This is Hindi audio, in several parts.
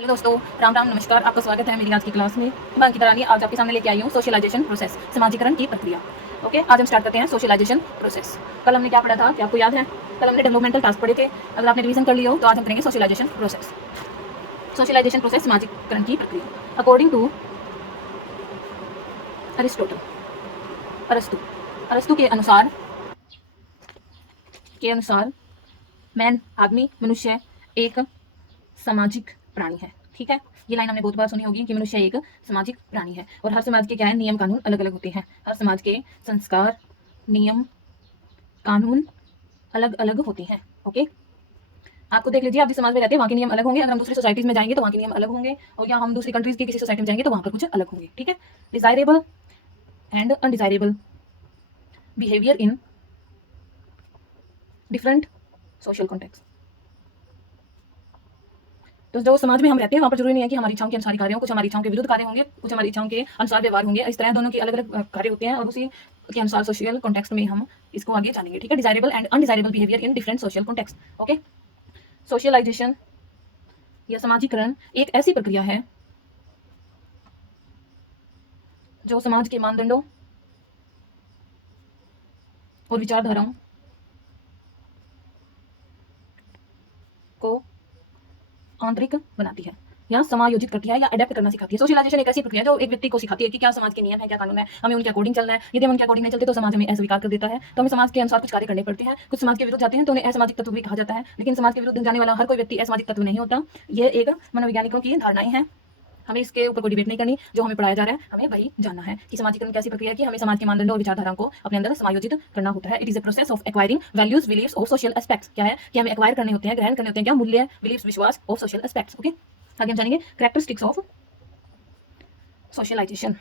हेलो दोस्तों, राम राम, नमस्कार। आपका स्वागत है मेरी आज की क्लास में। मैं अंकिता रानी आज आपके सामने लेके आई हूँ सोशलाइजेशन प्रोसेस, समाजीकरण की प्रक्रिया। ओके, आज हम स्टार्ट करते हैं सोशलाइजेशन प्रोसेस। कल हमने क्या पढ़ा था, क्या आपको याद है? कल हमने डेवलपमेंटल टास्क पढ़े थे। अगर आपने रिवीजन कर लिया हो तो आज हम करेंगे सोशलाइजेशन प्रोसेस। सोशलाइजेशन प्रोसेस, समाजीकरण की प्रक्रिया। अकॉर्डिंग टू अरिस्टोटल, अरस्तु अरस्तु के अनुसार मैन, आदमी, मनुष्य एक सामाजिक प्राणी है। ठीक है, ये लाइन हमने बहुत बार सुनी होगी कि मनुष्य एक सामाजिक प्राणी है और हर समाज के क्या है, नियम कानून अलग अलग होते हैं। हर समाज के संस्कार, नियम, कानून अलग अलग होते हैं। ओके, आपको देख लीजिए, आप जिस समाज में रहते हैं वहाँ के नियम अलग होंगे। अगर हम दूसरी सोसाइटीज में जाएंगे तो वहाँ के नियम अलग होंगे, और या हम दूसरी कंट्रीज की किसी सोसाइटी में जाएंगे तो वहाँ पर कुछ अलग होंगे। ठीक है, desirable and undesirable behaviour in different social context. तो जो समाज में हम रहते हैं वहाँ पर जरूरी नहीं है कि हमारी इच्छाओं के अनुसार कार्य हो। कुछ हमारी इच्छाओं के विरुद्ध कार्य होंगे, कुछ हमारी इच्छाओं के अनुसार व्यवहार होंगे। इस तरह दोनों के अलग अलग कार्य होते हैं और उसी के अनुसार सोशल कॉन्टेक्स्ट में हम इसको आगे जानेंगे। ठीक है, desirable and undesirable behaviour in different social context. Okay, socialisation या समाजीकरण एक ऐसी प्रक्रिया है जो समाज के मानदंडों और विचारधाराओं को आंतरिक बनाती है या समायोजित करती है या अडेप्ट करना सिखाती है। सोशलाइजेशन एक ऐसी प्रक्रिया है जो एक व्यक्ति को सिखाती है कि क्या समाज के नियम है, क्या कानून है, हमें उनके अकॉर्डिंग चलना है। यदि हम उनके अकॉर्डिंग नहीं चलते तो समाज हमें अस्वीकार कर देता है, तो हमें समाज के अनुसार कुछ कार्य करने पड़ते हैं। कुछ समाज के विरुद्ध जाते हैं तो उन्हें असामाजिक तत्व भी कहा जाता है, लेकिन समाज के विरुद्ध जाने वाला हर कोई व्यक्ति असामाजिक तत्व नहीं होता। ये एक मनोवैज्ञानिकों की धारणाएं हैं। हमें इसके ऊपर कोई डिबेट नहीं करनी, जो हमें पढ़ाया जा रहा है हमें वही जानना है कि समाजीकरण कैसी प्रक्रिया है कि हमें समाज के मानदंडों और विचारधाराओं को अपने अंदर समायोजित करना होता है। It is a process of acquiring values, beliefs और सोशल एस्पेक्ट्स। क्या है कि हमें एक्वायर करने होते हैं, ग्रहण करने होते हैं क्या, मूल्य, बिलीव्स, विश्वास और सोशल एस्पेक्ट्स। ओके, आगे हम जानेंगे कैरेक्टरिस्टिक्स ऑफ सोशलाइजेशन।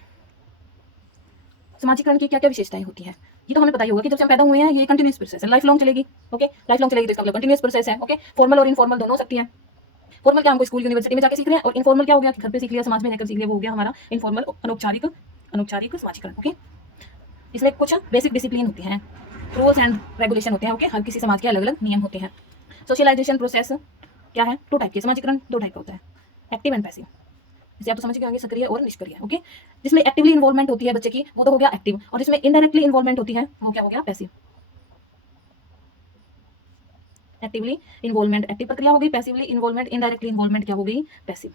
समाजीकरण की क्या क्या विशेषताएं होती हैं, ये तो हमें पता ही होगा कि जब से हम पैदा हुए हैं ये कंटिन्यूस प्रोसेस है, लाइफ लॉन्ग चलेगी। ओके, लाइफ लॉन्ग चलेगी तो इसका मतलब कंटिन्यूस प्रोसेस है। ओके, फॉर्मल और इनफॉर्मल दोनों हो सकती है। फॉर्मल क्या, हमको स्कूल यूनिवर्सिटी में जाकर सीख रहे हैं, और इनफॉर्मल क्या हो गया कि घर पे सीख लिया, समाज में रहकर सीख लिया, वो हो गया हमारा इनफॉर्मल, अनौपचारिक अनौपचारिक समाजीकरण। ओके, इसमें कुछ बेसिक डिसिप्लिन होती हैं, रूल्स एंड रेगुलेशन होते हैं। ओके, हर किसी समाज के अलग अलग नियम होते हैं। सोशलाइजेशन प्रोसेस क्या है, टू टाइप के समाजीकरण, दो टाइप का होता है, एक्टिव एंड पैसिव। इसे आप तो समझ गए होंगे, सक्रिय और निष्क्रिय। ओके, जिसमें एक्टिवली इन्वॉल्वमेंट होती है बच्चे की वो तो हो गया एक्टिव, और जिसमें इनडायरेक्टली इन्वॉल्वमेंट होती है वो क्या हो गया, पैसिव। एक्टिवली इन्वॉल्वमेंट एक्टिव प्रक्रिया हो गई, पैसिवली इन्वॉल्वमेंट इनडायरेक्टली इन्वॉल्वमेंट क्या हो गई, पैसिव।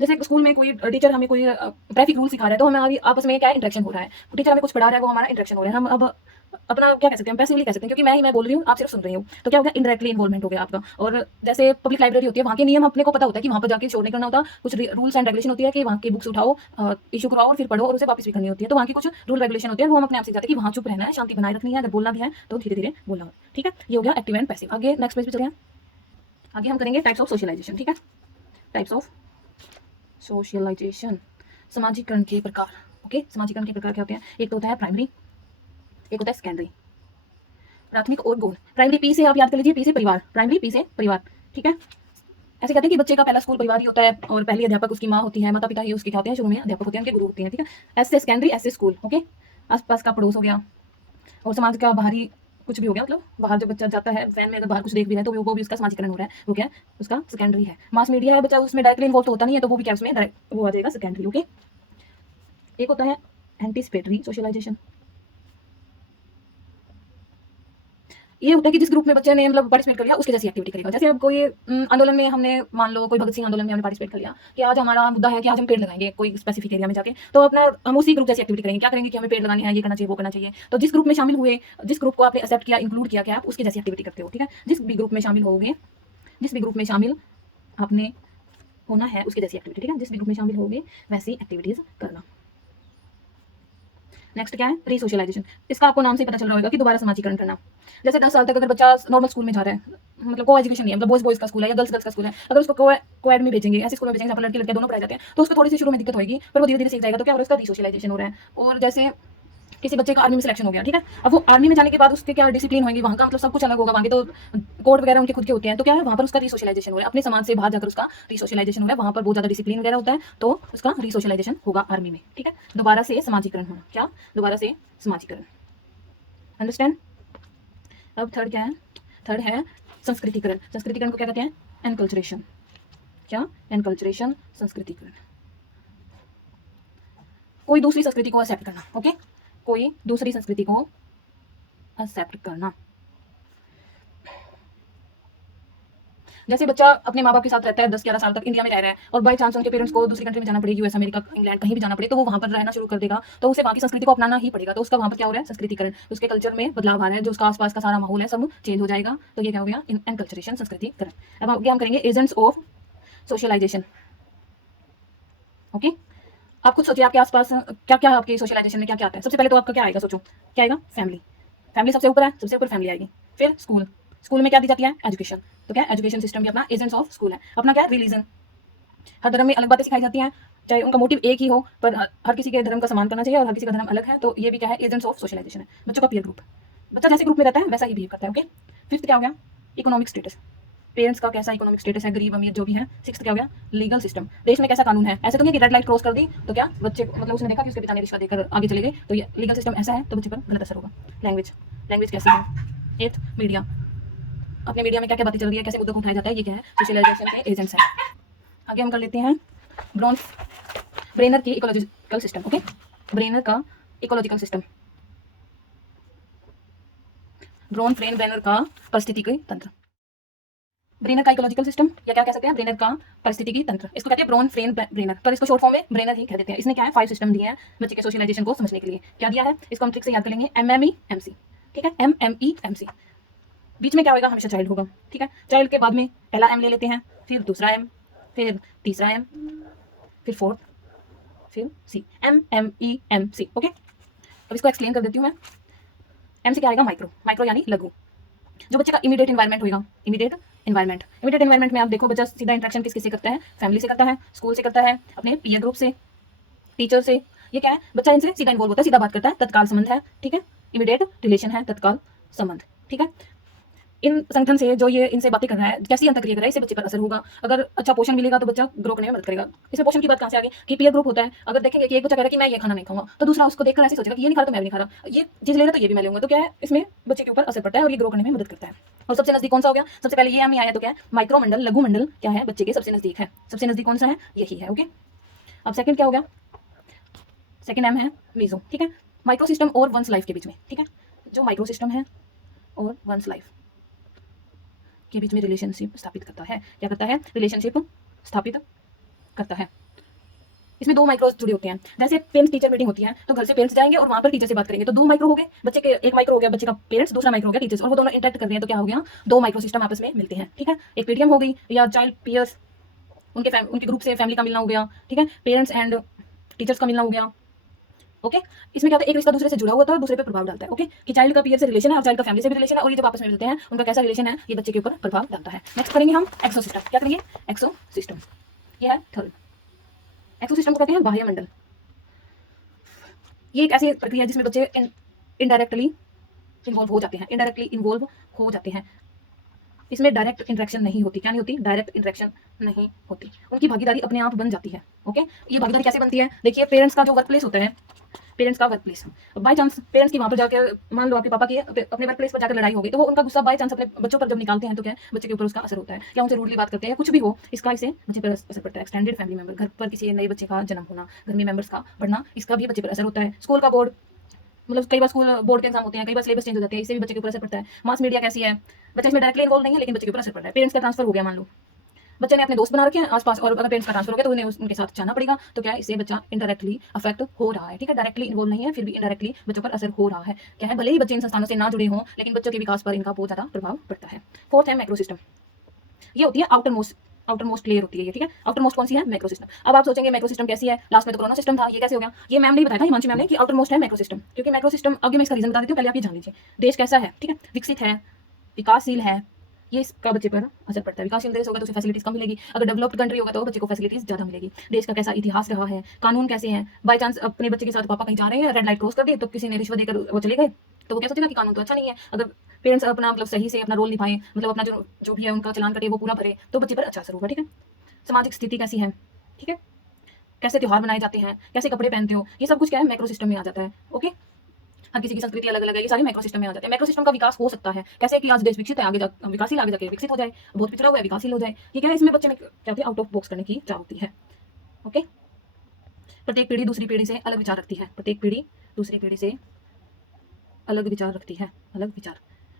जैसे स्कूल में कोई टीचर हमें कोई ट्रैफिक रूल सिखा रहा है तो हमें आपस में क्या इंटरेक्शन हो रहा है, टीचर हमें कुछ पढ़ा रहा है वो हमारा इंटरेक्शन हो रहा है। हम अब अपना क्या कह सकते हैं, पैसिवली कह सकते हैं, क्योंकि मैं बोल रही हूँ, आप सिर्फ सुन रही हूँ, तो क्या हो गया, इनडायरेक्टली इन्वॉल्वमेंट हो गया आपका। और जैसे पब्लिक लाइब्रेरी होती है, वहाँ के नियम अपने को पता होता है कि वहाँ पर जाकर शोर नहीं करना होता। कुछ रूल्स एंड रेगुलेशन होती है कि वहाँ की बुक्स उठाओ, इशू करवाओ और फिर पढ़ो और उसे वापस भी करनी होती है। तो वहाँ की कुछ रूल रेगुलेशन होती है, वो हम अपने आप सीख जाते हैं कि वहाँ चुप रहना है, शांति बनाए रखनी है, अगर बोलना भी है तो धीरे धीरे बोलना है। ठीक है, ये हो गया एक्टिव एंड पैसिव। आगे नेक्स्ट पेज पे चलते हैं। आगे हम करेंगे टाइप्स ऑफ सोशलाइजेशन। ठीक है, टाइप्स ऑफ सोशलाइजेशन, समाजीकरण के प्रकार। ओके, समाजीकरण के प्रकार क्या होते हैं, एक तो होता है प्राइमरी, एक होता है सेकेंडरी। प्राथमिक और गौण। प्राइमरी पी से आप याद कर लीजिए, पी से परिवार, प्राइमरी पी से परिवार। ठीक है, ऐसे कहते हैं कि बच्चे का पहला स्कूल परिवार ही होता है और पहली अध्यापक उसकी माँ होती है, माता पिता ही उसके क्या होते हैं, शुरू में अध्यापक होते हैं, उनके गुरु होते हैं। ठीक है, ऐसे सेकेंडरी, ऐसे स्कूल। ओके, आसपास का पड़ोस हो गया, और समाज का बाहरी कुछ भी हो गया, मतलब बाहर जो बच्चा जाता है वैन में अगर बाहर कुछ देख भी रहा है तो वो भी उसका समाजीकरण हो रहा है, वो क्या है, उसका सेकेंडरी है। मास मीडिया है, बच्चा उसमें डायरेक्टली इन्वॉल्व होता नहीं है तो वो भी क्या उसमें डायरेक्ट वो आ जाएगा सेकेंडरी। ओके, एक होता है एंटीसिपेटरी सोशलाइजेशन। ये होता है कि जिस ग्रुप में बच्चे ने मतलब पार्टिसिपेट कर लिया उसके जैसी एक्टिविटी करेगा। जैसे अब कोई आंदोलन में हमने, मान लो कोई भगत सिंह आंदोलन में हमने पार्टिसिपेट कर लिया कि आज हमारा मुद्दा है कि आज हम पेड़ लगाएंगे कोई स्पेसिफिक एरिया में जाके, तो अपना हम उसी ग्रुप जैसी एक्टिविटी करेंगे। क्या करेंगे कि हमें पेड़ लगाने हैं, ये करना चाहिए, वो करना चाहिए। तो जिस ग्रुप में शामिल हुए, जिस ग्रुप को आपने एक्सेप्ट किया, इंक्लूड किया, क्या आप उसकी जैसी एक्टिविटी करते हो। ठीक है, जिस भी ग्रुप में शामिल होगे, जिस भी ग्रुप में शामिल आपने होना है उसकी जैसी एक्टिविटी। ठीक है, जिस भी ग्रुप में शामिल होगे वैसी एक्टिविटीज करना। नेक्स्ट क्या है, री सोशलाइजेशन। इसका आपको नाम से पता चल रहा होगा कि दोबारा समाजीकरण करना। जैसे 10 साल तक अगर बच्चा नॉर्मल स्कूल में जा रहा है, मतलब को एजुकेशन नहीं है, मतलब बॉयज बॉयज का स्कूल है या गर्ल्स गर्ल्स का स्कूल है, अगर उसको कोएड में भेजेंगे, ऐसे स्कूल में भेजेंगे जहाँ पर लड़के लड़के दोनों पढ़ाए जाते हैं, तो उसको थोड़ी सी शुरू में दिक्कत होगी, पर वो धीरे धीरे सीख जाएगा। तो क्या हो रहा है, उसका री सोशलाइजेशन हो रहा है। और जैसे किसी बच्चे का आर्मी में सिलेक्शन हो गया, ठीक है, अब वो आर्मी में जाने के बाद उसके क्या डिसिप्लिन होंगी, वहाँ का मतलब सब कुछ अलग होगा, वहाँ के तो कोड वगैरह उनके खुद के होते हैं। तो क्या है, वहाँ पर उसका रीसोशलाइजेशन हो रहा है, अपने समाज से बाहर जाकर उसका रीसोशलाइजेशन हो रहा है, वहाँ पर बहुत ज्यादा डिसिप्लिन वगैरह होता है, तो उसका रीसोशलाइजेशन होगा आर्मी में। ठीक है, दोबारा से समाजीकरण होना, क्या, दोबारा से समाजीकरण। अंडरस्टैंड। अब थर्ड क्या है, थर्ड है संस्कृतिकरण। संस्कृतिकरण को क्या कहते हैं, एनकल्चरेशन। क्या? एनकल्चरेशन, संस्कृतिकरण। कोई दूसरी संस्कृति को एक्सेप्ट करना। ओके, कोई दूसरी संस्कृति को एक्सेप्ट करना। जैसे बच्चा अपने माँ बाप के साथ रहता है 10-11 साल तक, इंडिया में रह रहा है, और बाई चांस उनके पेरेंट्स को दूसरी कंट्री में जाना पड़े, यूएस, अमेरिका, इंग्लैंड, कहीं भी जाना पड़े, तो वो वहाँ पर रहना शुरू कर देगा, तो उसे वहाँ की संस्कृति को अपनाना ही पड़ेगा। तो उसका वहाँ पर क्या हो रहा है? संस्कृतिकरण। उसके कल्चर में बदलाव आ रहा है, जो उसका आसपास का सारा माहौल है सब चेंज हो जाएगा। तो ये क्या हो गया? एनकल्चरेशन, संस्कृतिकरण। अब आगे हम करेंगे एजेंट्स ऑफ सोशलाइजेशन। ओके, आप खुद सोचिए आपके आसपास क्या क्या आपके सोशलाइजेशन में क्या क्या आता है। सबसे पहले तो आपका क्या आएगा? सोचो, क्या आएगा? फैमिली। फैमिली सबसे ऊपर है, सबसे ऊपर फैमिली आएगी। फिर स्कूल। स्कूल में क्या दी जाती है? एजुकेशन। तो क्या? एजुकेशन सिस्टम भी अपना एजेंट्स ऑफ स्कूल है। अपना क्या? रिलीजन। हर धर्म में अलग बातें सिखाई जाती हैं, चाहे उनका मोटिव एक ही हो, पर हर किसी के धर्म का सम्मान करना चाहिए और हर किसी का धर्म अलग है। तो ये भी क्या है? एजेंट्स ऑफ सोशलाइजेशन है। बच्चों का पीयर ग्रुप। बच्चा जैसे ग्रुप में रहता है वैसा ही बिहेव करता है। ओके, फिफ्थ क्या हो गया? Economic status. पेरेंट्स का कैसा इकोनॉमिक स्टेटस है, गरीब अमीर जो भी है। सिक्स्थ क्या हो गया? Legal system. देश में कैसा कानून है। ऐसे तो नहीं कि रेड लाइट क्रॉस कर दी तो क्या बच्चे मतलब उसने देखा कि उसके पिता ने रिश्वत देकर आगे चले गए, तो ये लीगल सिस्टम ऐसा है तो बच्चे पर गलत असर होगा। लैंग्वेज। लैंग्वेज कैसी है? एथ मीडिया। अपने मीडिया में क्या क्या बातें चल रही है, कैसे मुद्दों को उठाया जाता है, ये क्या है? सोशलाइजेशन के एजेंट्स हैं। आगे हम कर लेते हैं ब्रेनर की इकोलॉजिकल सिस्टम। ओके, ब्रेनर का इकोलॉजिकल सिस्टम। ब्रेनर का पारिस्थितिकी तंत्र। ब्रेनर का इकोलॉजिकल सिस्टम, या क्या कह सकते हैं? ब्रेनर का पारिस्थितिकी तंत्र। इसको कहते हैं ब्रेनर, पर इसको शॉर्ट फॉर्म में ब्रेनर ही कह देते हैं। इसने क्या है? 5 सिस्टम दिए हैं बच्चे के सोशलाइजेशन को समझने के लिए। क्या दिया है? इसको हम ट्रिक से याद कर लेंगे, MMEMC। ठीक है, MMEMC। बीच में क्या होगा? हमेशा चाइल्ड होगा। ठीक है, चाइल्ड के बाद में पहला M ले लेते हैं, फिर दूसरा M, फिर तीसरा M, फिर फोर्थ, फिर C। MMEMC। ओके, अब इसको एक्सप्लेन कर देती हूँ मैं। M से क्या आएगा? माइक्रो। माइक्रो यानी लघु। जो बच्चे का इमीडिएट एनवायरनमेंट होगा। इमीडिएट एनवायरनमेंट में आप देखो बच्चा सीधा इंटरेक्शन किस से करता है? फैमिली से करता है, स्कूल से करता है, अपने पीयर ग्रुप से, टीचर से। ये क्या है? बच्चा इनसे सीधा इन्वॉल्व होता है, सीधा बात करता है, तत्काल संबंध है। ठीक है, इमीडिएट रिलेशन है, तत्काल संबंध। ठीक है, इन संगठन से जो ये इनसे बातें कर रहा है, कैसी अंतक्रिया कर रहा है, इससे बच्चे पर असर होगा। अगर अच्छा पोषण मिलेगा तो बच्चा ग्रो करने में मदद करेगा। इसमें पोषण की बात कहां से आ गई? कि पीयर ग्रुप होता है। अगर देखेंगे कि एक बच्चा कह रहा है कि मैं ये खाना नहीं खाऊंगा, तो दूसरा उसको देखकर ऐसे सोचेगा कि ये नहीं खा रहा तो मैं भी नहीं खा रहा, ये चीज ले रहा तो ये भी मैं लूंगा। तो क्या है? इसमें बच्चे के ऊपर असर पड़ता है और ये ग्रो करने में मदद करता है। और सबसे नजदीक कौन सा हो गया? सबसे पहले ये आया तो क्या है? माइक्रो मंडल, लघु मंडल क्या है? बच्चे के सबसे नजदीक है। सबसे नजदीक कौन सा है? यही है। ओके, अब सेकंड क्या हो गया? सेकंड M है मीजो। ठीक है, माइक्रो सिस्टम और वंस लाइफ के बीच में। ठीक है, जो माइक्रो सिस्टम है और वंस लाइफ के बीच में रिलेशनशिप स्थापित करता है। क्या करता है? रिलेशनशिप स्थापित करता है। इसमें 2 माइक्रोस जुड़े होते हैं। जैसे पेरेंट्स टीचर मीटिंग होती है तो घर से पेरेंट्स जाएंगे और वहां पर टीचर से बात करेंगे, तो 2 माइक्रो हो गए बच्चे के। एक माइक्रो हो गया बच्चे का पेरेंट्स, दूसरा माइक्रो हो गया टीचर्स, और वो दोनों इंटरेक्ट कर रहे हैं तो क्या हो गया? 2 माइक्रो सिस्टम आपस में मिलते हैं। ठीक है, एक पीडीएम हो गई, या चाइल्ड पीयर्स उनके ग्रुप से फैमिली का मिलना हो गया। ठीक है, पेरेंट्स एंड टीचर्स का मिलना हो गया। ओके, इसमें क्या होता है? एक रिश्ता दूसरे से जुड़ा हुआ था और दूसरे पे प्रभाव डालता है। ओके, कि चाइल्ड का पीयर से रिलेशन है और चाइल्ड का फैमिली से भी रिलेशन है, और ये जब आपस में मिलते हैं उनका कैसा रिलेशन है ये बच्चे के ऊपर प्रभाव डालता है। नेक्स्ट करेंगे हम एक्सो सिस्टम। क्या करेंगे? एक्सो सिस्टम। ये है थर्ड। एक्सो सिस्टम को कहते हैं बाह्य मंडल। ये एक ऐसी प्रक्रिया है जिसमें बच्चे इनडायरेक्टली इन्वॉल्व हो जाते हैं। इनडायरेक्टली इन्वॉल्व हो जाते हैं। इसमें डायरेक्ट इंटरेक्शन नहीं होती। क्या नहीं होती? डायरेक्ट इंटरेक्शन नहीं होती। उनकी भागीदारी अपने आप बन जाती है। ओके, ये भागीदारी कैसे बनती है? देखिए, पेरेंट्स का जो वर्क प्लेस होता है, पेरेंट्स का work place, by chance parents की वहां पर जाकर, मान लो आपके पापा की अपने वर्क प्लेस पर जाकर लड़ाई हो गई, तो वो उनका गुस्सा बाय चांस अपने बच्चों पर जब निकालते हैं तो क्या है? बच्चे के ऊपर उसका असर होता है। क्या उनसे रूडली बात करते हैं, कुछ भी हो, इसका इसे बच्चे पर असर पड़ता है। एक्सटेंडेड फैमिली मेंबर, घर पर किसी नए बच्चे का जन्म होना, घर में मेंबर्स का बढ़ना, इसका भी बच्चे पर असर होता है। स्कूल का बोर्ड, मतलब कई बार स्कूल बोर्ड के एग्जाम होते हैं, कई बार सिलेबस चेंज हो जाते हैं, इससे भी बच्चे के ऊपर असर पड़ता है। मास मीडिया कैसी है? बच्चा इसमें डायरेक्टली इन्वॉल्व नहीं है लेकिन बच्चे के ऊपर असर पड़ रहा है। पेरेंट्स का ट्रांसफर हो गया, मान लो बच्चे ने अपने दोस्त बना रखे हैं आसपास, और अगर पेरेंट्स का ट्रांसफर हो गया तो उन्हें उनके साथ जाना पड़ेगा। तो क्या है? इससे बच्चा इनडायरेक्टली अफेक्ट हो रहा है। ठीक है, डायरेक्टली इन्वॉल्व नहीं है फिर भी इनडायरेक्टली बच्चों पर असर हो रहा है। क्या है? भले ही बच्चे इन संस्थानों से ना जुड़े हों लेकिन बच्चों के विकास पर इनका बहुत ज्यादा प्रभाव पड़ता है। फोर्थ है मैक्रो सिस्टम। ये होती है आउटर मोस्ट लेयर होती है ये। ठीक है, आउटर मोस्ट कौन सी है? Macro system. अब आप सोचेंगे मैक्रो सिस्टम कैसी है? लास्ट में तो कोरोना सिस्टम था, ये कैसे हो गया? ये मैम ने बताया था, हिमांशी मैम ने, कि आउटर मोस्ट है मैक्रो सिस्टम। क्योंकि मैक्रो सिस्टम, आगे मैं इसका रीजन बता देती हूँ, पहले आप ये जान लीजिए। देश कैसा है? ठीक है, विकसित है, विकासशील है, ये इसका बच्चे पर असर पड़ता है। विकासशील देश होगा तो उसे फैसिलिटीज कम मिलेगी, अगर डेवलप्ड कंट्री होगा तो बच्चे को फैसिलिटीज ज्यादा मिलेगी। देश का कैसा इतिहास रहा है, कानून कैसे हैं। बाय चांस अपने बच्चे के साथ पापा कहीं जा रहे हैं, रेड लाइट क्रॉस कर दी तो किसी ने रिश्वत देकर वो चले गए, तो वो क्या सोचेगा कि कानून तो अच्छा नहीं है। अगर पेरेंट्स अपना मतलब सही से अपना रोल निभाएं, मतलब अपना जो भी है उनका चलान कटे वो पूरा भरे, तो बच्चे पर अच्छा असर होगा। ठीक है, सामाजिक स्थिति कैसी है? ठीक है, कैसे त्योहार मनाए जाते हैं, कैसे कपड़े पहनते हो, ये सब कुछ क्या है? मैक्रो सिस्टम में आ जाता है। ओके, हर किसी की संस्कृति अलग अलग है, ये सारे माइक्रो सिस्टम में आ जाते हैं। माइक्रो सिस्टम का विकास हो सकता है, कैसे कि आज देश विकसित है, आगे विकासशील आगे जाके विकसित हो जाए, बहुत पिछड़ा हुआ है विकासशील हो जाए। ये क्या है, इसमें बच्चे में क्या होती है, आउट ऑफ बॉक्स करने की चाह होती है। ओके, प्रत्येक पीढ़ी दूसरी पीढ़ी से अलग विचार रखती है, प्रत्येक पीढ़ी दूसरी पीढ़ी से अलग विचार रखती है, अलग विचार।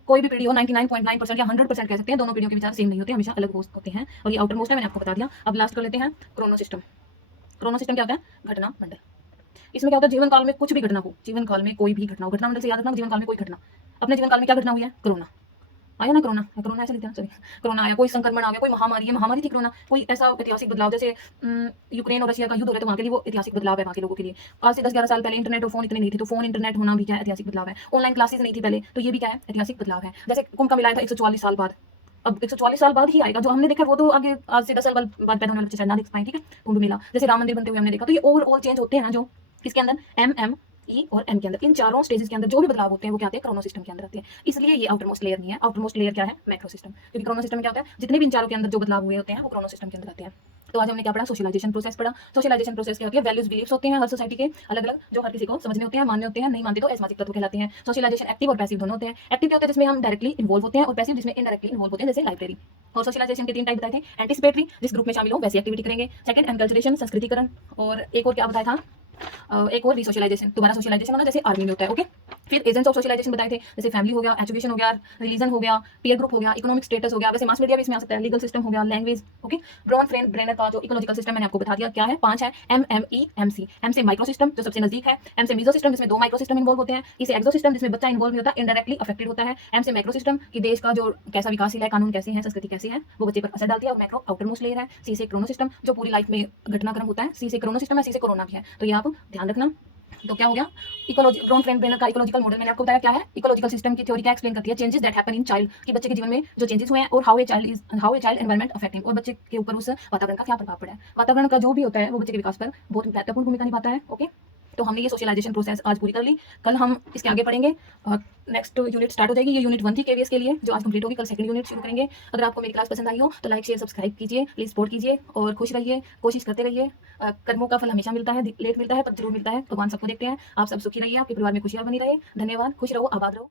कोई भी पीढ़ी हो 99.9% या 100% कह सकते हैं, दोनों पीढ़ियों के विचार सेम नहीं होते, हमेशा अलग होते हैं। और ये आउटर मोस्ट है, मैंने आपको बता दिया। अब लास्ट कर लेते हैं क्रोनो सिस्टम। क्रोनो सिस्टम क्या होता है, घटना मंडल। इसमें क्या होता है, जीवन काल में कुछ भी घटना हो, जीवन काल में कोई भी घटना हो, घटना मंडल से याद रखना, जीवन काल में कोई घटना। अपने जीवन काल में क्या घटना हुई है, कोरोना आया ना, कोरोना, कोरोना ऐसे लिखते हैं, सॉरी, कोरोना आया, कोई संक्रमण आ गया, कोई महामारी है, महामारी थी कोरोना, कोई ऐसा ऐतिहासिक बदलाव, जैसे यूक्रेन और रशिया का युद्ध हो रहा है, तो वहाँ के लिए वो ऐतिहासिक बदलाव है, वहाँ के लोगों के लिए। आज से 10-11 साल पहले इंटरनेट और फोन इतने नहीं थे, तो फोन इंटरनेट होना भी क्या है, ऐतिहासिक बदलाव है। ऑनलाइन क्लासेस नहीं थी पहले, तो ये भी क्या है, ऐतिहासिक बदलाव है। जैसे कुंभ का मेला आया था 144 साल बाद, अब 144 साल बाद ही आएगा, जो हमने देखा वो तो आगे आज से 10 साल बाद पैदा होने वाले बच्चे शायद ना देख पाए, ठीक है। कुंभ मेला, जैसे राम मंदिर बनते हुए हमने देखा, तो ये ओवरऑल चेंज होते हैं ना, जो किसके अंदर, एम ई और एम के अंदर, इन चारों स्टेजेस के अंदर जो भी बदलाव होते हैं वो क्या आते हैं, क्रोनो सिस्टम के अंदर आते हैं। इसलिए ये आउटर मोस्ट लेयर नहीं है, आउटर मोस्ट लेयर क्या है, मैक्रो सिस्टम। क्योंकि क्रोनो सिस्टम में क्या होता है, जितने भी इन चारों के अंदर जो बदलाव हुए होते हैं वो क्रोनो सिस्टम के अंदर आते हैं। तो आज हमने क्या पढ़ा, सोशलाइजेशन प्रोसेस पढ़ा। सोशलाइजेशन प्रोसेस क्या होती है, वैल्यूज बिलीव्स होते हैं हर सोसाइटी के अलग अलग, जो हर किसी को समझने होते हैं, मानने होते हैं, नहीं मानते तो असामाजिक तत्व कहलाते हैं। सोशलाइजेशन एक्टिव और पैसिव दोनों होते हैं। एक्टिव क्या होता है, जिसमें हम डायरेक्टली इन्वॉल्व होते हैं, और पैसिव जिसमें इनडायरेक्टली इन्वॉल्व होते हैं, जैसे लाइब्रेरी। और सोशलाइजेशन के 3 टाइप बताए थे, एंटिसिपेटरी, जिस ग्रुप में शामिल हो वैसी एक्टिविटी करेंगे। सेकंड एनकल्चरेशन, संस्कृतिकरण। और एक और क्या बताया था, एक और रिसोशलाइजेशन, दोबारा सोशलाइजेशन होना, जैसे आर्मी में होता है। ओके, फिर एजेंट्स ऑफ सोशलाइजेशन बताए थे, जैसे फैमिली हो गया, एजुकेशन हो गया, रिलीजन हो गया, पीयर ग्रुप हो गया, इकोनॉमिक स्टेटस हो गया, वैसे मास मीडिया भी इसमें आ सकता है, लीगल सिस्टम हो गया, लैंग्वेज। ओके, ब्रॉन ब्रेनर का जो इकोलॉजिकल सिस्टम मैंने आपको बता दिया क्या है, 5 है, MME MC। एम से माइक्रो सिस्टम जो सबसे नजदीक है, एम से मीजो सिस्टम जिसमें 2 माइक्रो सिस्टम इन्वॉल्व होते हैं, इसे एक्सो सिस्टम जिसमें बच्चा इन्वॉल्व नहीं होता, इनडायरेक्टली अफेक्टेड होता है, एम से मैक्रो सिस्टम कि देश का जो कैसा विकासशील है, कानून कैसे है, संस्कृति कैसी है, वो बच्चे पर असर डालती है। और मैक्रो आउटर मोस्ट लेयर है, सी से क्रोनो सिस्टम जो पूरी लाइफ में घटनाक्रम होता है, सी से क्रोनो सिस्टम है, सी से कोरोना भी है, तो ये आप ध्यान रखना। तो क्या हो गया, इकोलॉजी, ब्रॉन ब्रेनर का इकोलॉजिकल मॉडल मैंने आपको बताया क्या है, इकोलॉजिकल सिस्टम की थ्योरी क्या एक्सप्लेन करती है, changes that happen in child, कि बच्चे के जीवन में जो चेंजेस हुए हैं, और how a child environment affecting, और बच्चे के ऊपर उस वातावरण का क्या प्रभाव पड़ा है। वातावरण का जो भी होता है वो बच्चे के विकास पर बहुत महत्वपूर्ण भूमिका निभाता है। ओके, तो हमने ये सोशलाइजेशन प्रोसेस आज पूरी कर ली, कल हम इसके आगे पढ़ेंगे। नेक्स्ट यूनिट स्टार्ट हो जाएगी, ये यूनिट 1 थी केवीएस के लिए जो आज कंप्लीट होगी, कल सेकंड यूनिट शुरू करेंगे। अगर आपको मेरी क्लास पसंद आई हो तो लाइक शेयर सब्सक्राइब कीजिए, प्लीज सपोर्ट कीजिए, और खुश रहिए, कोशिश करते रहिए। कर्मों का फल हमेशा मिलता है, लेट मिलता है पर जरूर मिलता है, भगवान सबको देखते हैं। आप सब सुखी रहिए, आपके परिवार में खुशियां बनी रहे। धन्यवाद, खुश रहो, आबाद रहो।